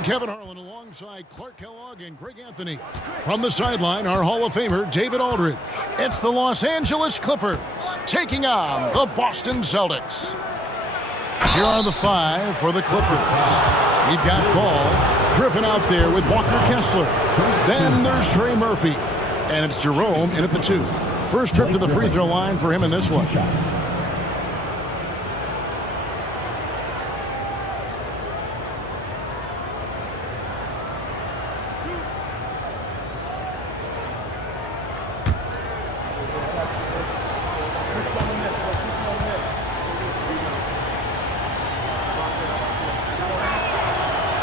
I'm Kevin Harlan alongside Clark Kellogg and Greg Anthony. From the sideline, our Hall of Famer, David Aldridge. It's the Los Angeles Clippers taking on the Boston Celtics. Here are the five for the Clippers. We've got Paul, Griffin out there with Walker Kessler. Then there's Trey Murphy. And it's Jerome in at the 2. First trip to the free throw line for him in this one.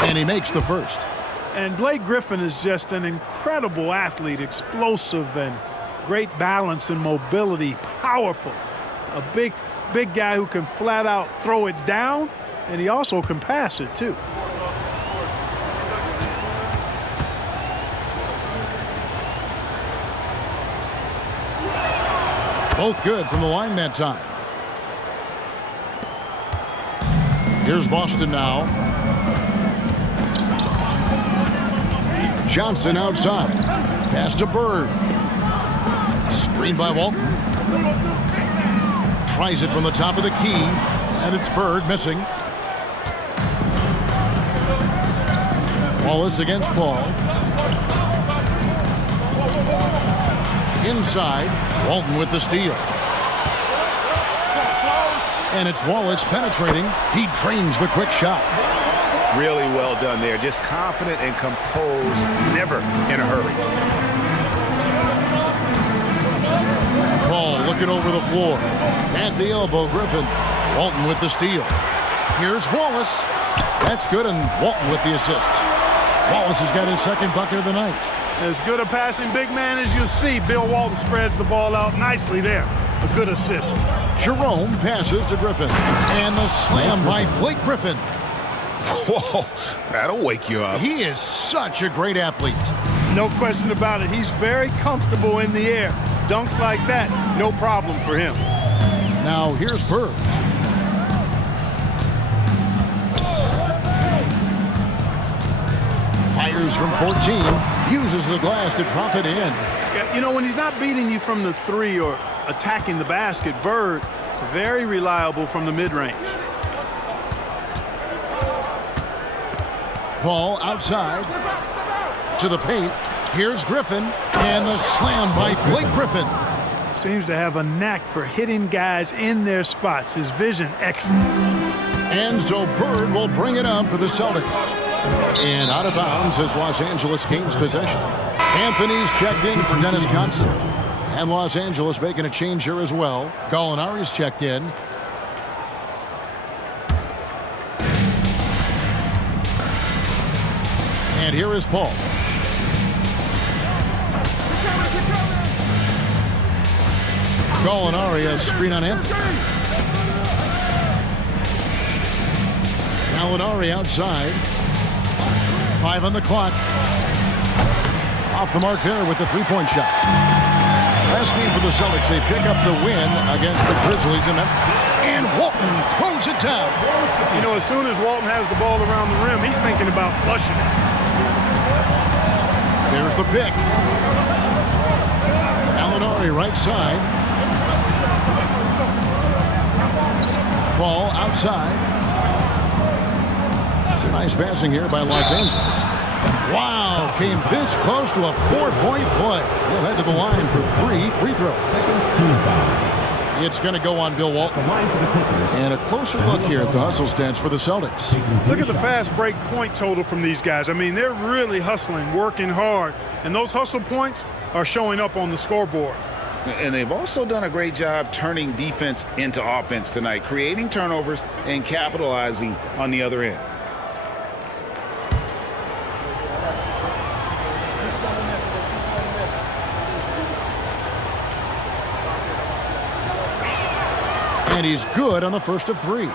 And he makes the first. And Blake Griffin is just an incredible athlete, explosive and great balance and mobility, powerful. A big guy who can flat out throw it down, and he also can pass it too. Both good from the line that time. Here's Boston now. Johnson outside. Pass to Bird. Screen by Walton. Tries it from the top of the key. And it's Bird missing. Wallace against Paul. Inside. Walton with the steal. And it's Wallace penetrating. He drains the quick shot. Really well done there. Just confident and composed, never in a hurry. Paul looking over the floor. At the elbow, Griffin. Walton with the steal. Here's Wallace. That's good, and Walton with the assist. Wallace has got his second bucket of the night. As good a passing big man as you'll see, Bill Walton spreads the ball out nicely there. A good assist. Jerome passes to Griffin. And the slam by Blake Griffin. Whoa, that'll wake you up. He is such a great athlete. No question about it. He's very comfortable in the air. Dunks like that, no problem for him. Now here's Bird. Fires from 14. Uses the glass to drop it in. Yeah, you know, when he's not beating you from the 3 or attacking the basket, Bird, very reliable from the mid-range. Paul outside to the paint. Here's Griffin, and the slam by Blake Griffin. Seems to have a knack for hitting guys in their spots. His vision excellent. And so Bird will bring it up for the Celtics. And out of bounds as Los Angeles gains possession. Anthony's checked in for Dennis Johnson. And Los Angeles making a change here as well. Gallinari's checked in. And here is Paul. Gallinari has screen on him. Gallinari outside. 5 on the clock. Off the mark there with the three-point shot. Last game for the Celtics, they pick up the win against the Grizzlies in Memphis. And Walton throws it down. You know, as soon as Walton has the ball around the rim, he's thinking about flushing it. There's the pick. Gallinari right side. Paul outside. It's a nice passing here by Los Angeles. Wow, came this close to a 4-point play. He'll head to the line for 3 free throws. It's going to go on Bill Walton. And a closer look here at the hustle stats for the Celtics. Look at the fast break point total from these guys. I mean, they're really hustling, working hard. And those hustle points are showing up on the scoreboard. And they've also done a great job turning defense into offense tonight, creating turnovers and capitalizing on the other end. And he's good on the first of 3.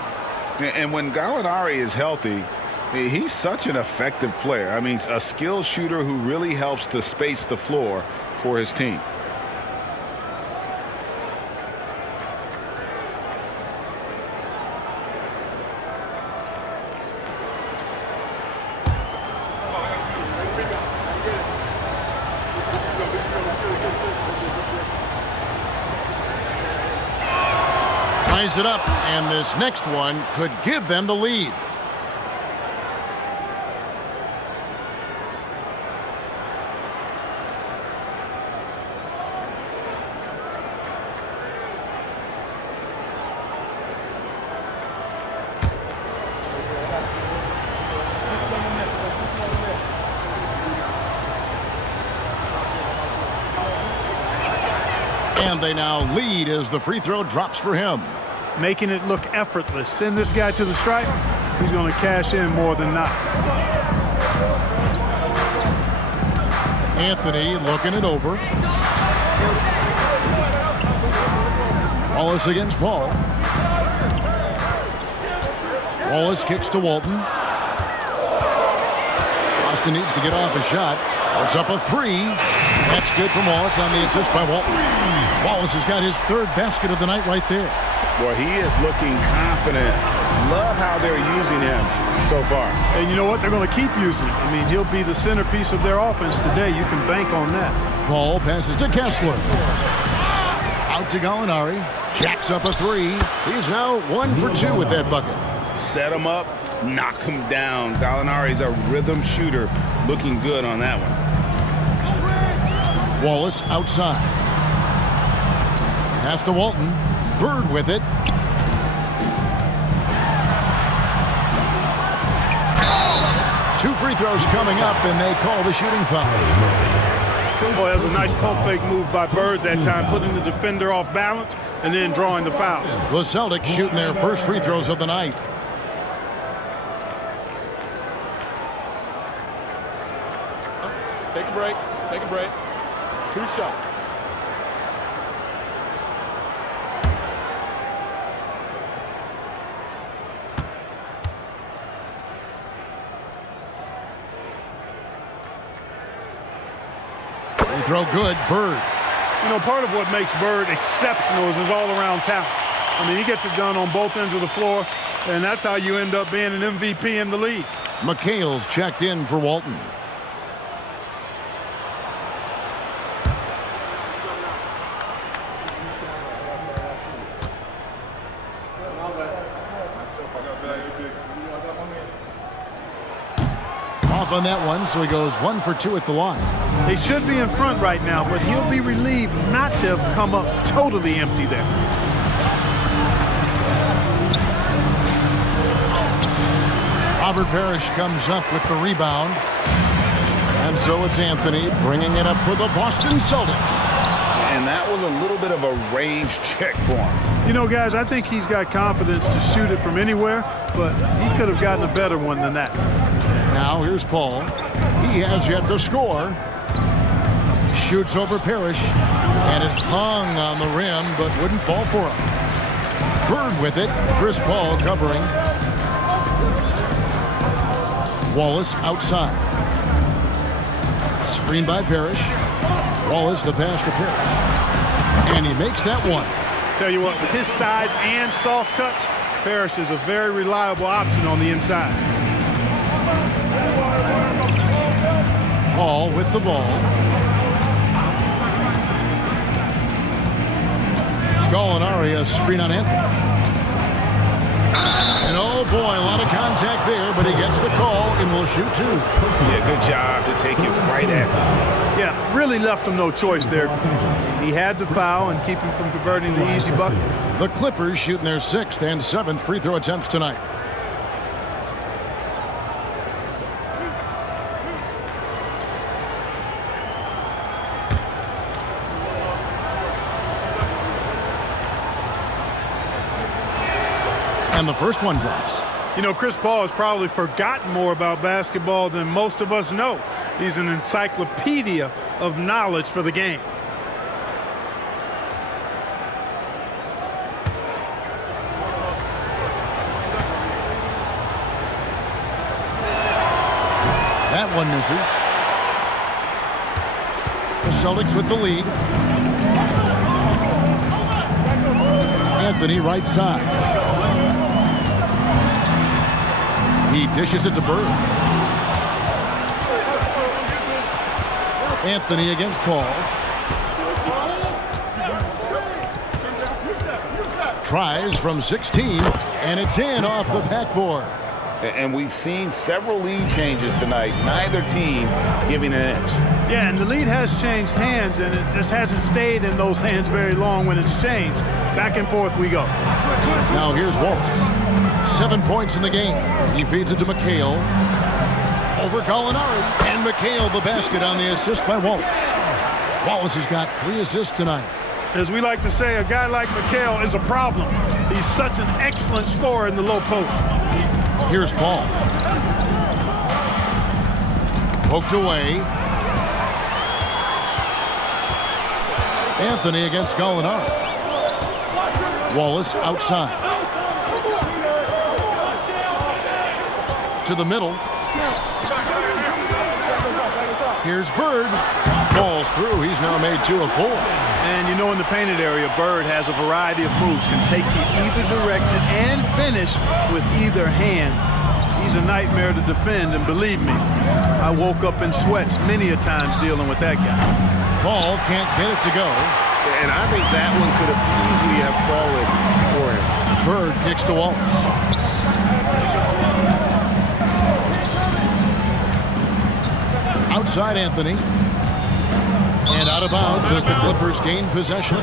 And when Gallinari is healthy, he's such an effective player. I mean, a skilled shooter who really helps to space the floor for his team. ties it up, and this next one could give them the lead. And they now lead as the free throw drops for him. Making it look effortless. Send this guy to the stripe. He's going to cash in more than not. Anthony looking it over. Wallace against Paul. Wallace kicks to Walton. Boston needs to get off a shot. Puts up a three. That's good from Wallace on the assist by Walton. Wallace has got his third basket of the night right there. Boy, he is looking confident. Love how they're using him so far. And you know what? They're going to keep using him. I mean, he'll be the centerpiece of their offense today. You can bank on that. Paul passes to Kessler. Out to Gallinari. Jacks up a three. He's now 1 for 2 with that bucket. Set him up, knock him down. Gallinari's a rhythm shooter. Looking good on that one. Wallace outside. Pass to Walton. Bird with it. Two free throws coming up, and they call the shooting foul. Boy, that was a nice pump fake move by Bird that time, putting the defender off balance and then drawing the foul. The Celtics shooting their first free throws of the night. Take a break. Take a break. 2 shots. Free throw good. Bird. You know, part of what makes Bird exceptional is his all-around talent. I mean, he gets it done on both ends of the floor, and that's how you end up being an MVP in the league. McHale's checked in for Walton. Off on that one, so he goes 1 for 2 at the line. They should be in front right now, but he'll be relieved not to have come up totally empty there. Robert Parrish comes up with the rebound. And so it's Anthony bringing it up for the Boston Celtics. And that was a little bit of a range check for him. You know, guys, I think he's got confidence to shoot it from anywhere, but he could have gotten a better one than that. Now here's Paul. He has yet to score. Shoots over Parrish, and it hung on the rim, but wouldn't fall for him. Bird with it. Chris Paul covering. Wallace outside. Screen by Parrish. Wallace the pass to Parrish. And he makes that one. Tell you what, with his size and soft touch, Parrish is a very reliable option on the inside. Paul with the ball. Gallinari a screen on Anthony. And oh boy, a lot of contact there, but he gets the call and will shoot 2. Yeah, good job to take it right at them. Yeah, really left him no choice there. He had to foul and keep him from converting the easy bucket. The Clippers shooting their 6th and 7th free throw attempts tonight. And the first one drops. You know, Chris Paul has probably forgotten more about basketball than most of us know. He's an encyclopedia of knowledge for the game. That one misses. The Celtics with the lead. Anthony right side. He dishes it to Bird. Anthony against Paul. tries from 16, and it's in off the backboard. And we've seen several lead changes tonight, neither team giving an edge. Yeah, and the lead has changed hands, and it just hasn't stayed in those hands very long when it's changed. Back and forth we go. Now here's Wallace. 7 points in the game. He feeds it to McHale. Over Gallinari. And McHale the basket on the assist by Wallace. Wallace has got 3 assists tonight. As we like to say, a guy like McHale is a problem. He's such an excellent scorer in the low post. Here's Paul. Poked away. Anthony against Gallinari. Wallace outside. To the middle. Here's Bird. Ball's through. He's now made 2 of 4. And you know, in the painted area, Bird has a variety of moves. Can take you either direction and finish with either hand. He's a nightmare to defend, and believe me, I woke up in sweats many a times dealing with that guy. Paul can't get it to go. And I think that one could have easily have fallen for him. Bird kicks to Wallace. Outside Anthony. And out of bounds as the Clippers gain possession.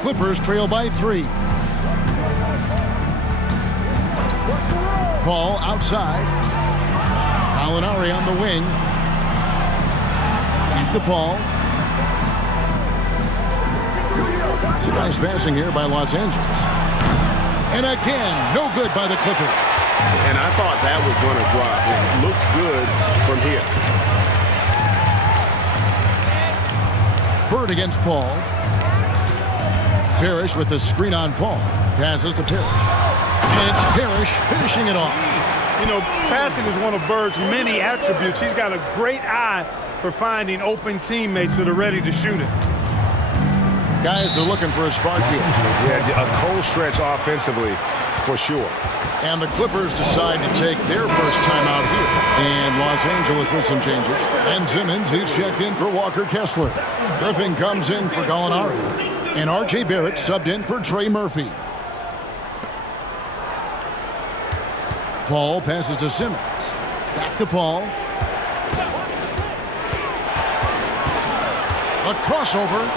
Clippers trail by 3. Paul outside. Gallinari on the wing. Back to Paul. Some nice passing here by Los Angeles. And again, no good by the Clippers. And I thought that was going to drop. It looked good from here. Bird against Paul. Parrish with the screen on Paul. Passes to Parrish. And it's Parrish finishing it off. You know, passing is one of Bird's many attributes. He's got a great eye for finding open teammates that are ready to shoot it. Guys are looking for a spark here. Yeah, a cold stretch offensively for sure. And the Clippers decide to take their first time out here. And Los Angeles with some changes. And Simmons, he's checked in for Walker Kessler. Griffin comes in for Gallinari. And R.J. Barrett subbed in for Trey Murphy. Paul passes to Simmons. Back to Paul. A crossover.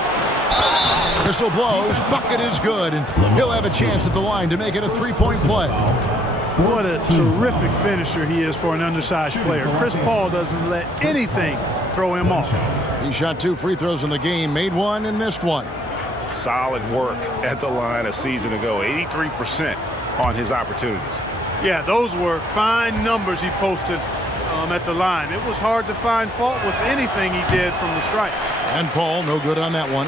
Whistle blows. Bucket is good. And he'll have a chance at the line to make it a 3-point play. What a terrific finisher he is for an undersized player. Chris Paul doesn't let anything throw him off. He shot 2 free throws in the game, made 1 and missed 1. Solid work at the line a season ago. 83% on his opportunities. Yeah, those were fine numbers he posted at the line. It was hard to find fault with anything he did from the stripe. And Paul, no good on that one.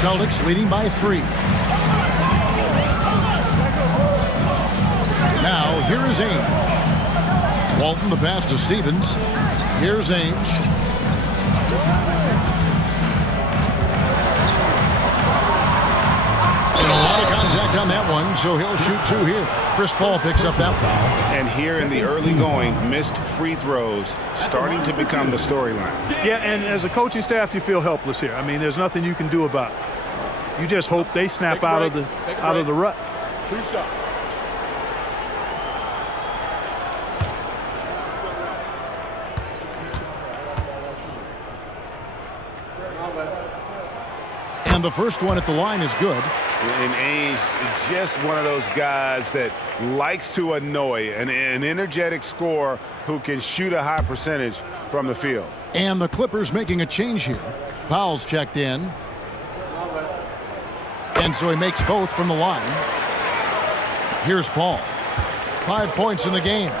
Celtics leading by 3. Now, here is Ainge. Walton the pass to Stevens. Here's Ainge. And a lot of contact on that one, so he'll shoot 2 here. Chris Paul picks up that one. And here in the early going, missed free throws starting to become the storyline. Yeah, and as a coaching staff, you feel helpless here. I mean, there's nothing you can do about it. You just hope they snap out of the rut. 2 shots. And the first one at the line is good. And Ainge is just one of those guys that likes to annoy an energetic scorer who can shoot a high percentage from the field. And the Clippers making a change here. Powell's checked in. And so he makes both from the line. Here's Paul. 5 points in the game.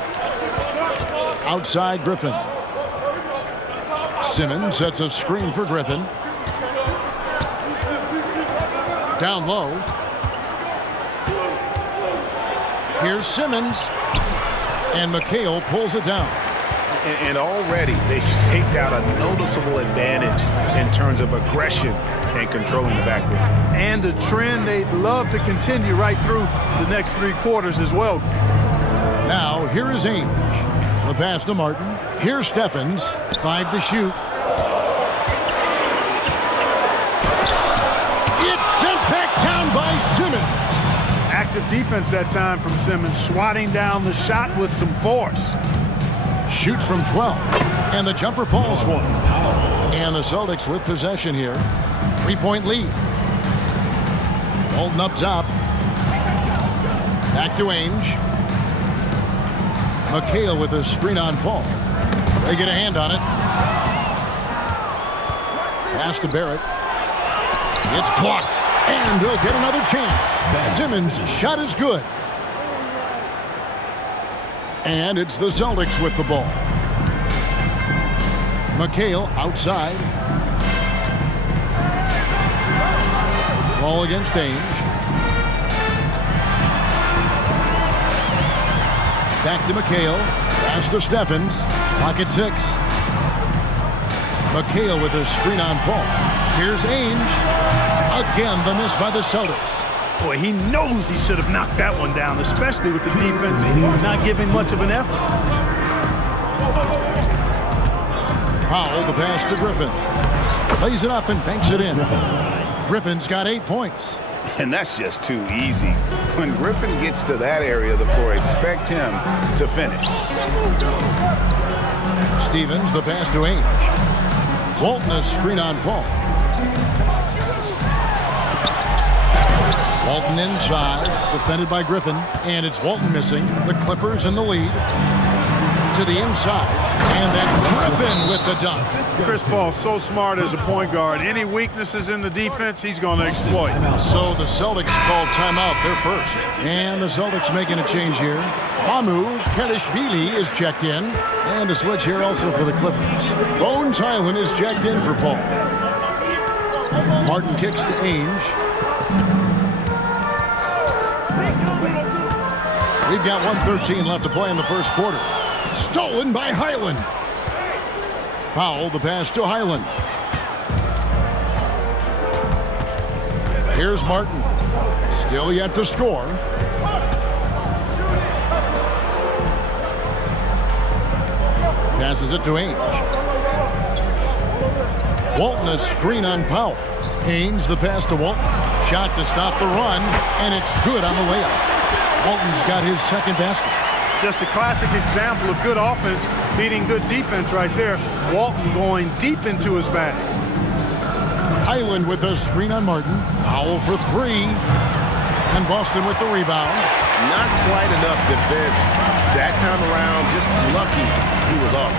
Outside Griffin. Simmons sets a screen for Griffin. Down low. Here's Simmons. And McHale pulls it down. And already they've staked out a noticeable advantage in terms of aggression and controlling the backcourt. And a trend they'd love to continue right through the next 3 quarters as well. Now, here is Ainge. The pass to Martin. Here's Stephens. 5 to shoot. It's sent back down by Simmons. Active defense that time from Simmons, swatting down the shot with some force. Shoots from 12, and the jumper falls for him. And the Celtics with possession here. 3-point lead. Holding up top. Back to Ainge. McHale with a screen on Paul. They get a hand on it. Pass to Barrett. It's blocked, and they'll get another chance. Simmons' shot is good. And it's the Celtics with the ball. McHale outside. Ball against Ainge. Back to McHale. Pass to Stephens. Pocket 6. McHale with a screen on Paul. Here's Ainge. Again, the miss by the Celtics. Boy, he knows he should have knocked that one down, especially with the defense not giving much of an effort. Powell, the pass to Griffin. Lays it up and banks it in. Griffin's got 8 points. And that's just too easy. When Griffin gets to that area of the floor, expect him to finish. Stevens, the pass to Ainge. Walton, a screen on Paul. Walton inside, defended by Griffin, and it's Walton missing. The Clippers in the lead. To the inside, and then Griffin with the dunk. Chris Paul, so smart as a point guard. Any weaknesses in the defense, he's going to exploit. So the Celtics call timeout. They're first. And the Celtics making a change here. Mamu Kelishvili is checked in. And a switch here also for the Clippers. Bones Highland is checked in for Paul. Martin kicks to Ainge. We've got 1:13 left to play in the first quarter. Stolen by Highland. Powell, the pass to Highland. Here's Martin. Still yet to score. Passes it to Ainge. Walton, a screen on Powell. Ainge, the pass to Walton. Shot to stop the run, and it's good on the layup. Walton's got his second basket. Just a classic example of good offense beating good defense right there. Walton going deep into his bag. Highland with a screen on Martin. Powell for 3. And Boston with the rebound. Not quite enough defense that time around. Just lucky he was off.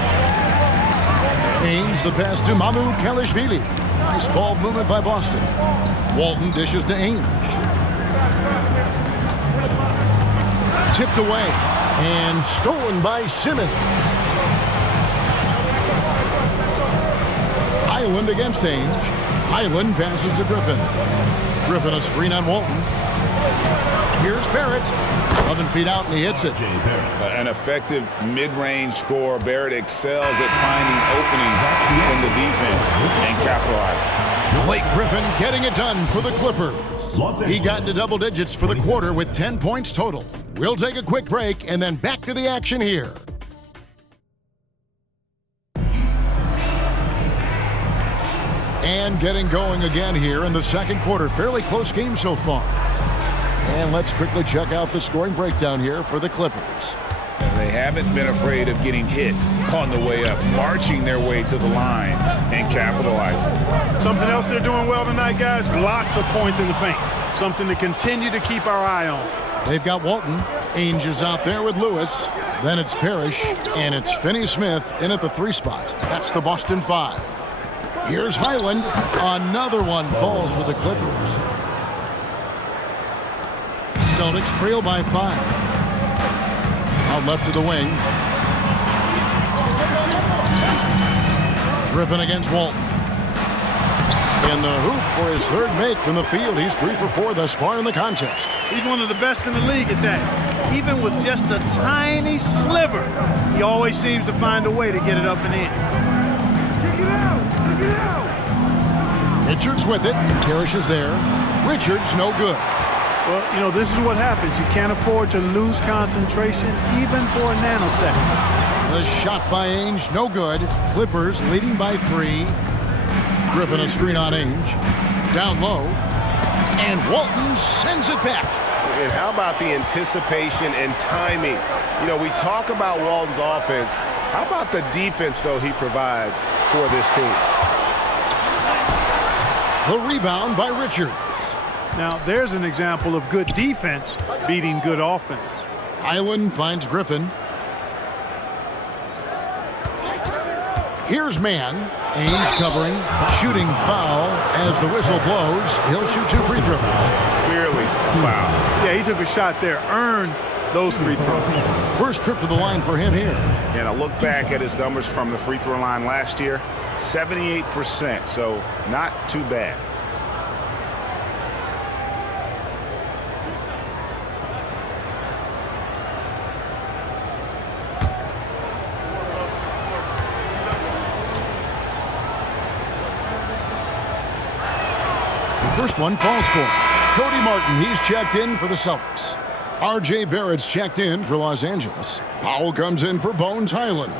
Ainge, the pass to Mamu Kelishvili. Nice ball movement by Boston. Walton dishes to Ainge. Tipped away. And stolen by Simmons. Highland against Ainge. Highland passes to Griffin. Griffin a screen on Walton. Here's Barrett. 11 feet out and he hits it. An effective mid-range scorer. Barrett excels at finding openings in the defense and capitalizing. Blake Griffin getting it done for the Clippers. He got into double digits for the quarter with 10 points total. We'll take a quick break and then back to the action here. And getting going again here in the second quarter. Fairly close game so far. And let's quickly check out the scoring breakdown here for the Clippers. They haven't been afraid of getting hit on the way up, marching their way to the line and capitalizing. Something else they're doing well tonight, guys, lots of points in the paint. Something to continue to keep our eye on. They've got Walton. Ainge is out there with Lewis. Then it's Parrish, and it's Finney-Smith in at the 3 spot. That's the Boston 5. Here's Highland. Another one falls for the Clippers. Celtics trail by 5. Out left to the wing. Griffin against Walton. In the hoop for his third make from the field. He's 3 for 4 thus far in the contest. He's one of the best in the league at that. Even with just a tiny sliver, he always seems to find a way to get it up and in. Richards with it. Parrish is there. Richards no good. Well, you know, this is what happens. You can't afford to lose concentration even for a nanosecond. The shot by Ainge, no good. Clippers leading by 3. Griffin a screen on Ainge. Down low. And Walton sends it back. And how about the anticipation and timing? You know, we talk about Walton's offense. How about the defense, though, he provides for this team? The rebound by Richards. Now, there's an example of good defense beating good offense. Island finds Griffin. Here's man. Ainge covering. Shooting foul. As the whistle blows, he'll shoot 2 free throws. Clearly foul. Yeah, he took a shot there. Earned those free throws. First trip to the line for him here. And a look back at his numbers from the free throw line last year, 78%, so not too bad. First one falls for him. Cody Martin, he's checked in for the Celtics. R.J. Barrett's checked in for Los Angeles. Powell comes in for Bones Highland.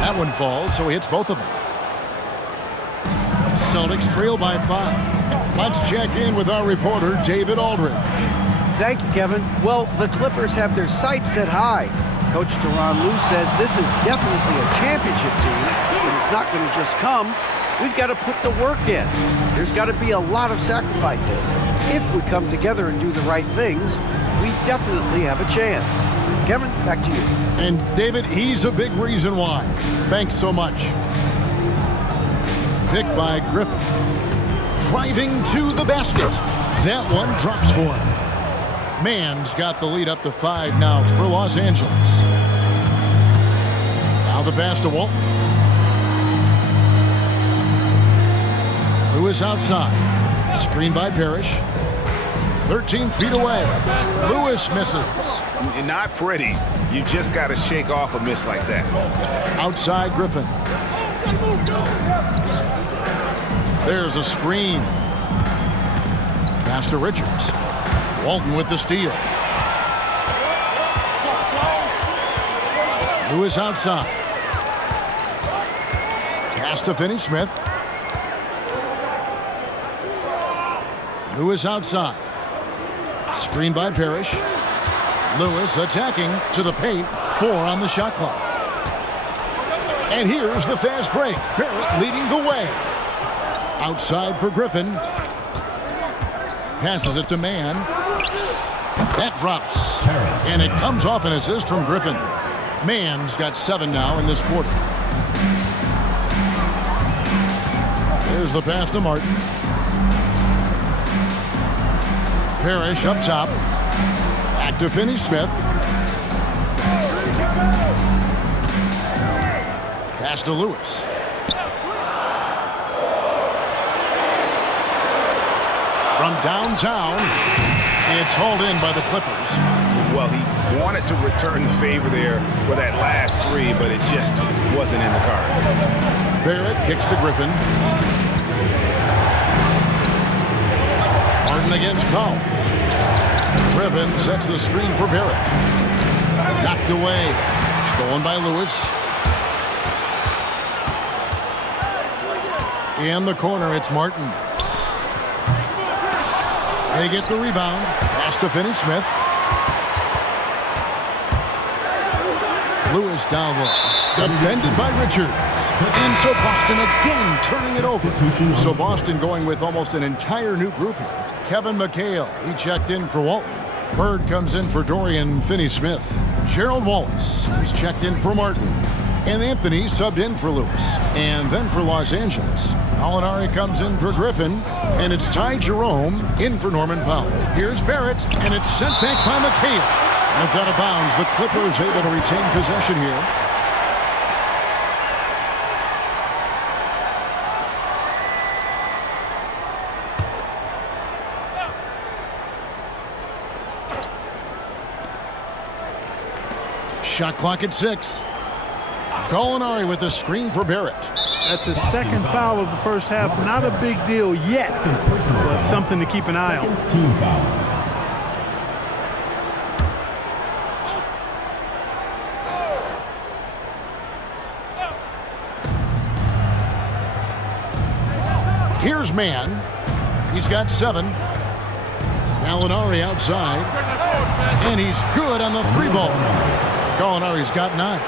That one falls, so he hits both of them. Celtics trail by 5. Let's check in with our reporter, David Aldridge. Thank you, Kevin. Well, the Clippers have their sights set high. Coach Tyronn Lue says this is definitely a championship team, and it's not going to just come. We've got to put the work in. There's got to be a lot of sacrifices. If we come together and do the right things, we definitely have a chance. Kevin, back to you. And David, he's a big reason why. Thanks so much. Picked by Griffin. Driving to the basket. That one drops for him. Mann's got the lead up to 5 now for Los Angeles. Now the pass to Walton. Lewis outside. Screen by Parrish. 13 feet away. Lewis misses. Not pretty. You just got to shake off a miss like that. Outside Griffin. There's a screen. Pass to Richards. Walton with the steal. Lewis outside. Pass to Finney-Smith. Lewis outside. Screen by Parrish. Lewis attacking to the paint. 4 on the shot clock. And here's the fast break. Barrett leading the way. Outside for Griffin. Passes it to Mann. That drops. And it comes off an assist from Griffin. Mann's got 7 now in this quarter. There's the pass to Martin. Parrish up top. Back to Finney-Smith. Pass to Lewis. From downtown, it's hauled in by the Clippers. Well, he wanted to return the favor there for that last 3, but it just wasn't in the cards. Barrett kicks to Griffin. Martin against Powell. Griffin sets the screen for Barrett. Knocked away. Stolen by Lewis. In the corner, it's Martin. They get the rebound. Pass to Finney-Smith. Lewis down low. Defended by Richards. And so Boston again turning it over. So Boston going with almost an entire new group here. Kevin McHale, he checked in for Walton. Bird comes in for Dorian Finney-Smith. Gerald Wallace, he's checked in for Martin. And Anthony subbed in for Lewis. And then for Los Angeles, Gallinari comes in for Griffin. And it's Ty Jerome in for Norman Powell. Here's Barrett, and it's sent back by McHale. That's out of bounds. The Clippers able to retain possession here. Shot clock at 6. Gallinari with the screen for Barrett. That's his second foul of the first half. Not a big deal yet, but something to keep an eye on. Team foul. Here's Mann. He's got 7. Gallinari outside. And he's good on the 3-ball. Gallinari's got 9.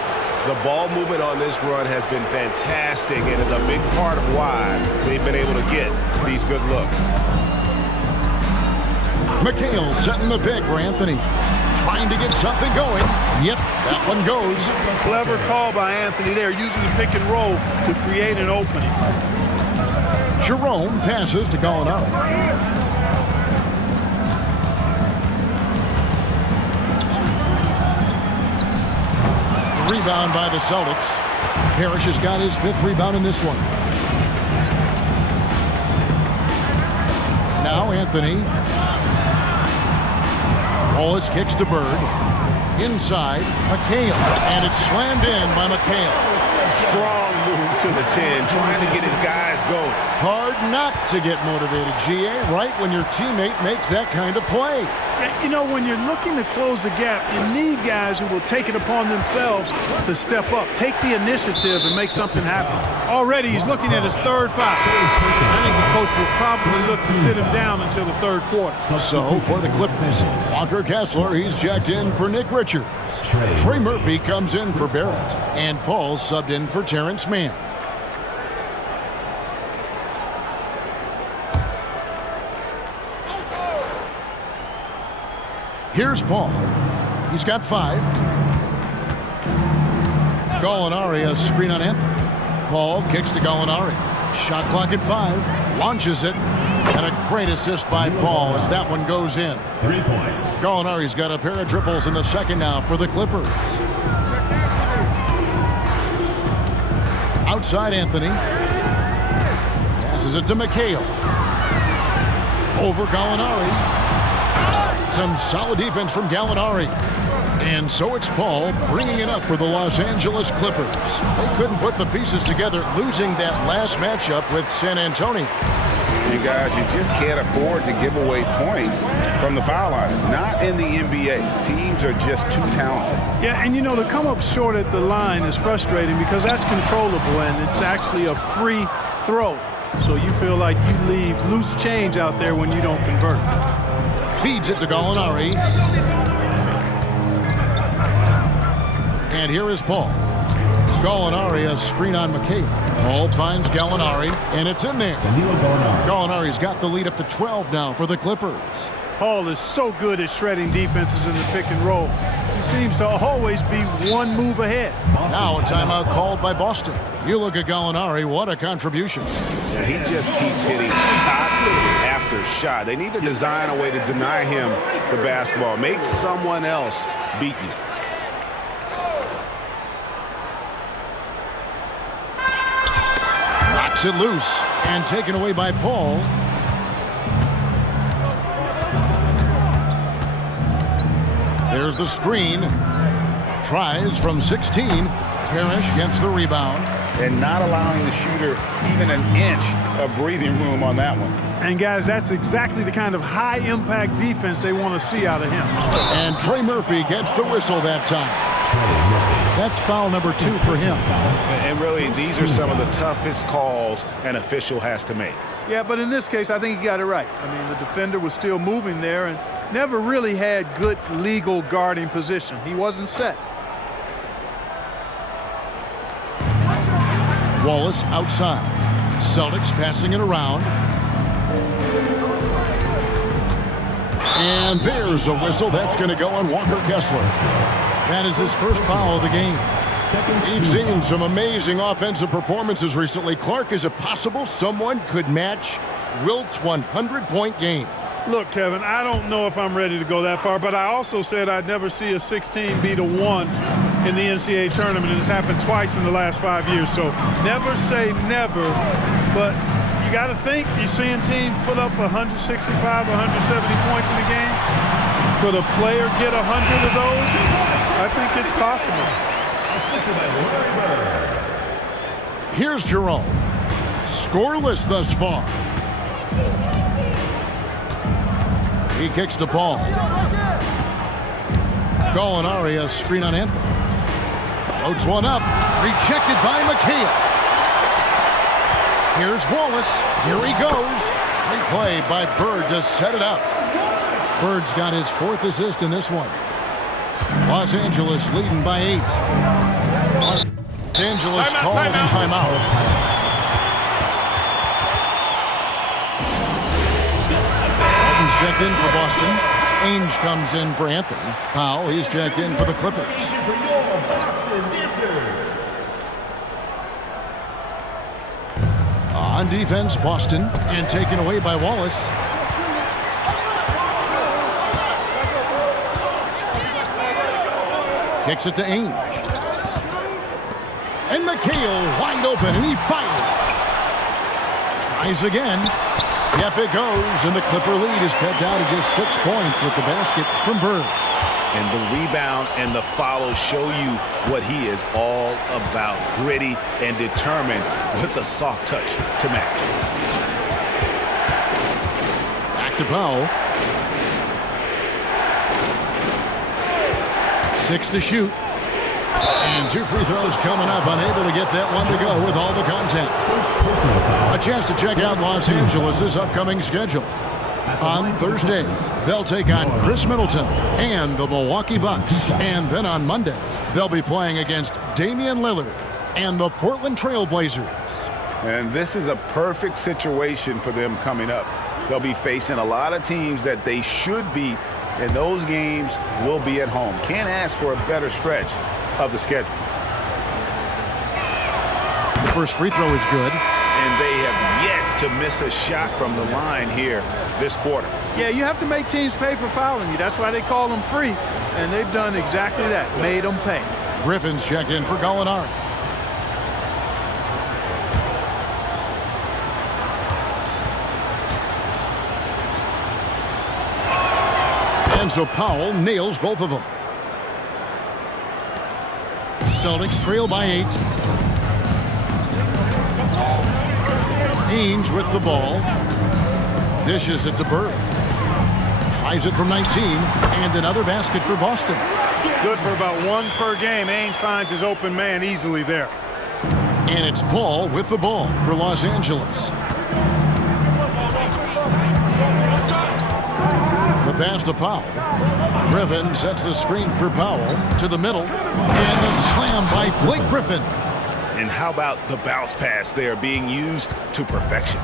The ball movement on this run has been fantastic and is a big part of why they've been able to get these good looks. McHale setting the pick for Anthony. Trying to get something going. Yep, that one goes. Clever call by Anthony there, using the pick and roll to create an opening. Jerome passes to Gallinari. Rebound by the Celtics. Parrish has got his 5th rebound in this one. Now Anthony. Wallace kicks to Bird. Inside, McHale. And it's slammed in by McHale. Strong move to the 10, trying to get his guys going. Hard not to get motivated, GA, right when your teammate makes that kind of play. You know, when you're looking to close the gap, you need guys who will take it upon themselves to step up, take the initiative, and make something happen. Already, he's looking at his 3rd foul. I think the coach will probably look to sit him down until the 3rd quarter. So, for the Clippers, Walker Kessler, he's checked in for Nick Richards. Trey Murphy comes in for Barrett. And Paul subbed in for Terrence Mann. Here's Paul. He's got 5. Gallinari, a screen on Anthony. Paul kicks to Gallinari. Shot clock at 5. Launches it. And a great assist by Paul as that one goes in. 3 points. Gallinari's got a pair of triples in the second now for the Clippers. Outside Anthony. Passes it to McHale. Over Gallinari. Some solid defense from Gallinari. And so it's Paul bringing it up for the Los Angeles Clippers. They couldn't put the pieces together, losing that last matchup with San Antonio. You guys, you just can't afford to give away points from the foul line. Not in the NBA. Teams are just too talented. Yeah, and you know, to come up short at the line is frustrating because that's controllable and it's actually a free throw. So you feel like you leave loose change out there when you don't convert. Feeds it to Gallinari. And here is Paul. Gallinari, a screen on McHale. Paul finds Gallinari, and it's in there. Gallinari's got the lead up to 12 now for the Clippers. Paul is so good at shredding defenses in the pick and roll. He seems to always be one move ahead. Now a timeout called by Boston. You look at Gallinari, what a contribution. And he just keeps hitting shot after shot. They need to design a way to deny him the basketball. Make someone else beat you. Knocks it loose and taken away by Paul. There's the screen. Tries from 16. Parrish gets the rebound. And not allowing the shooter even an inch of breathing room on that one. And guys, that's exactly the kind of high-impact defense they want to see out of him. And Trey Murphy gets the whistle that time. That's foul number 2 for him. And really, these are some of the toughest calls an official has to make. Yeah, but in this case, I think he got it right. I mean, the defender was still moving there and never really had good legal guarding position. He wasn't set. Wallace outside. Celtics passing it around. And there's a whistle. That's going to go on Walker Kessler. That is his first foul of the game. We've seen some amazing offensive performances recently. Clark, is it possible someone could match Wilt's 100-point game? Look, Kevin, I don't know if I'm ready to go that far, but I also said I'd never see a 16 beat a 1 in the NCAA tournament, and it's happened twice in the last 5 years. So never say never, but you got to think you're seeing teams put up 165, 170 points in a game. Could a player get 100 of those? I think it's possible. Here's Jerome. Scoreless thus far. He kicks to Paul. Gallinari, a screen on Anthony. Floats one up. Rejected by McHale. Here's Wallace. Here he goes. Great play by Bird to set it up. Bird's got his 4th assist in this one. Los Angeles leading by 8. Los Angeles calls timeout. Walton's checked in for Boston. Ainge comes in for Anthony. Powell, he's checked in for the Clippers. On defense, Boston, and taken away by Wallace. Kicks it to Ainge. And McHale wide open, and he fires. Tries again. Yep, it goes, and the Clipper lead is cut down to just 6 points with the basket from Bird. And the rebound and the follow show you what he is all about. Gritty and determined with a soft touch to match. Back to Powell. 6 to shoot. And 2 free throws coming up. Unable to get that one to go with all the contact. A chance to check out Los Angeles' upcoming schedule. On Thursday, they'll take on Chris Middleton and the Milwaukee Bucks. And then on Monday, they'll be playing against Damian Lillard and the Portland Trail Blazers. And this is a perfect situation for them coming up. They'll be facing a lot of teams that they should beat, and those games will be at home. Can't ask for a better stretch of the schedule. The first free throw is good. And they have yet to miss a shot from the line here this quarter. Yeah, you have to make teams pay for fouling you. That's why they call them free. And they've done exactly that, made them pay. Griffin's checked in for Gallinari. And so Powell nails both of them. Celtics trail by 8. Ainge with the ball. Dishes it to Bird. Tries it from 19. And another basket for Boston. Good for about 1 per game. Ainge finds his open man easily there. And it's Paul with the ball for Los Angeles. The pass to Powell. Griffin sets the screen for Powell to the middle. And the slam by Blake Griffin. And how about the bounce pass there being used to perfection?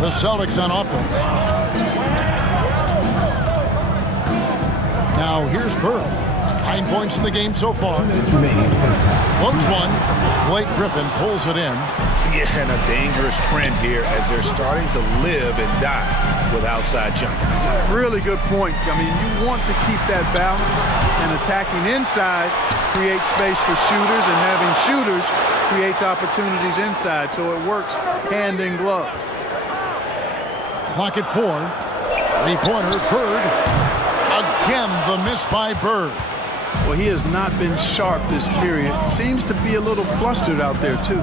The Celtics on offense. Now here's Bird. 9 points in the game so far. Floats one. Blake Griffin pulls it in. Yeah, and a dangerous trend here as they're starting to live and die with outside jumpers. Really good point. I mean, you want to keep that balance, and attacking inside creates space for shooters, and having shooters creates opportunities inside, so it works hand in glove. Clock at 4. 3-pointer, Bird. Again, the miss by Bird. Well, he has not been sharp this period. Seems to be a little flustered out there, too.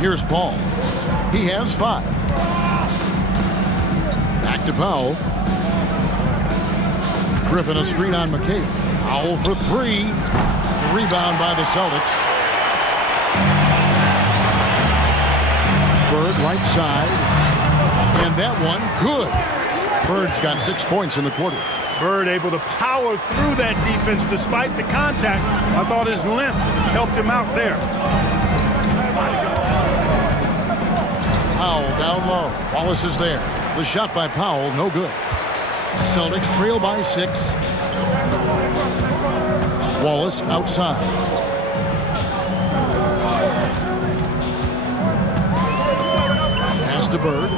Here's Paul. He has 5. Back to Powell. Griffin a screen on McHale. Powell for 3. Rebound by the Celtics. Bird right side. And that one good. Bird's got 6 points in the quarter. Bird able to power through that defense despite the contact. I thought his length helped him out there. Powell down low. Wallace is there. The shot by Powell, no good. Celtics trail by 6. Wallace outside. Pass to Bird.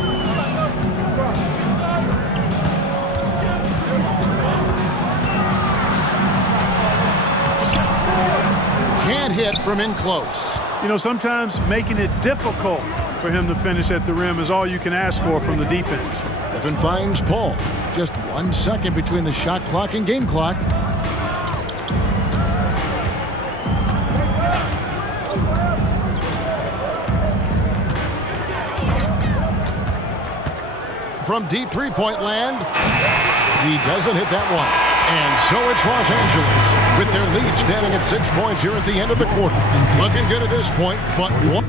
Can't hit from in close. You know, sometimes making it difficult for him to finish at the rim is all you can ask for from the defense. Griffin finds Paul. Just 1 second between the shot clock and game clock. from deep three-point land. He doesn't hit that one. And so it's Los Angeles with their lead standing at 6 points here at the end of the quarter. Looking good at this point, but one.